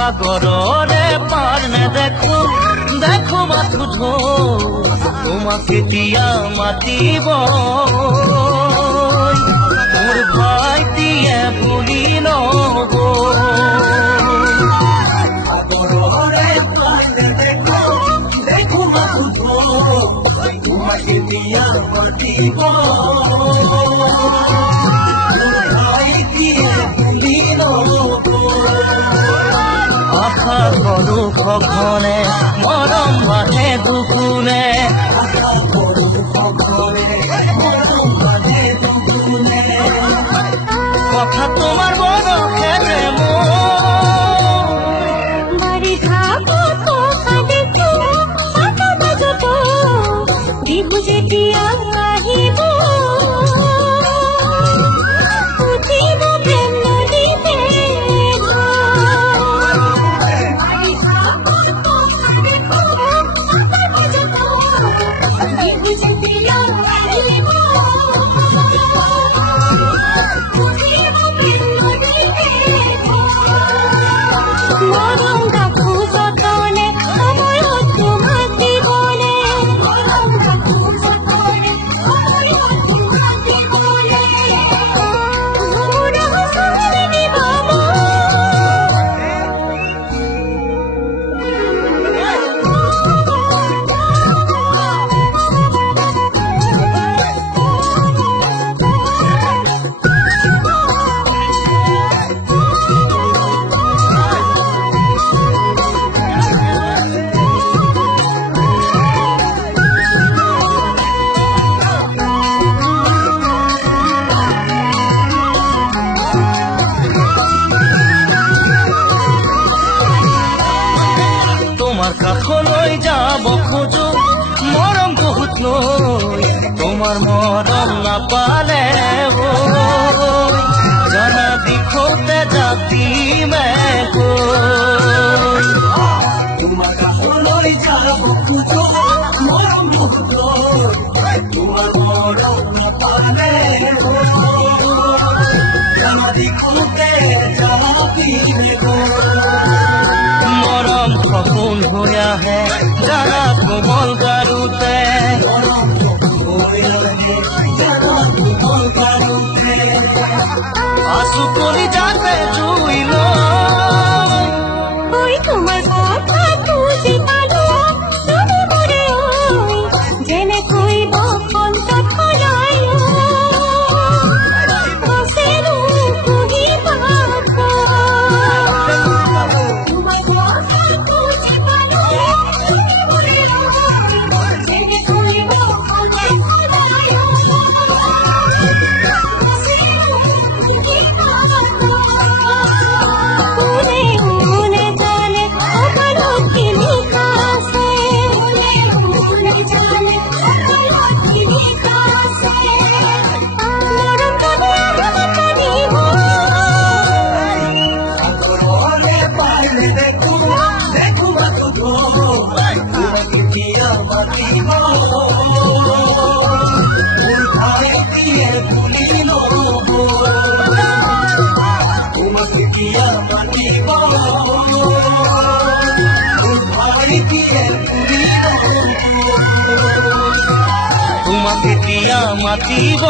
সাগররে পার নে দেখো দেখো মাথু ঢো তোমাকে দিয়া মাতিব মোর ভাই দিয়ে ভুলি নব সাগররে পার নে দেখো দেখো মাথু ঢো তোমাকে দিয়া মাতিব আশা করু কখনে মরম বাঁধে দুগুণে কথা তোমার বড় খেলে বাড়ি থাকো তো কাঁদে তো কত বাজত বিহু যেতিয়া আহিব উঠিব প্রেম নদীতে বাড়ি থাকো তো কাঁদে তো কত বাজত বিহু যেতিয়া আহিব উঠিব প্রেম নদীতে মরম ডাকু যতনে আমার তোমাকে বলে মরম ডাকু যতনে আমার তোমাকে বলে মোরা হাসনে বাবা তোমার কাষলৈ যাব খোজো মৰম বহুত লৈ তোমাৰ মৰম নাপালে জানা দিখোতে যাতিমে তোমাৰ কাষলৈ যাব খোজো মৰম বহুত লৈ তোমাৰ মৰম নাপালে জানা দিখোতে যাতিমে মরম সপোন হৈ আহে জানা কোমল গাৰুতে আঁচু কলি যাতে জুই ওই তোমার কথা বুঝি পালো তুমি মরে জেনে কইব কন্ত খলাই বসেরু কুহি বাবা তোমার কথা বুঝি পালো তুমি মরে জেনে কইব কন্ত খলাই বসেরু কুহি বাবা মনে জানে আমার কি লেখা আছে মনে জানে আমার কি লেখা আছে মরম জানে আমার কানিব সাগররে পাইলে দেখো দেখো মাথু ঢো তোমাকে দিয়া মাতিব মোর ভাই দিয়ে ভুলি নব তোমাকে দিয়া মাতিব মোর ভাই দিয়ে ভুলি নব তোমাকে দিয়া মাতিব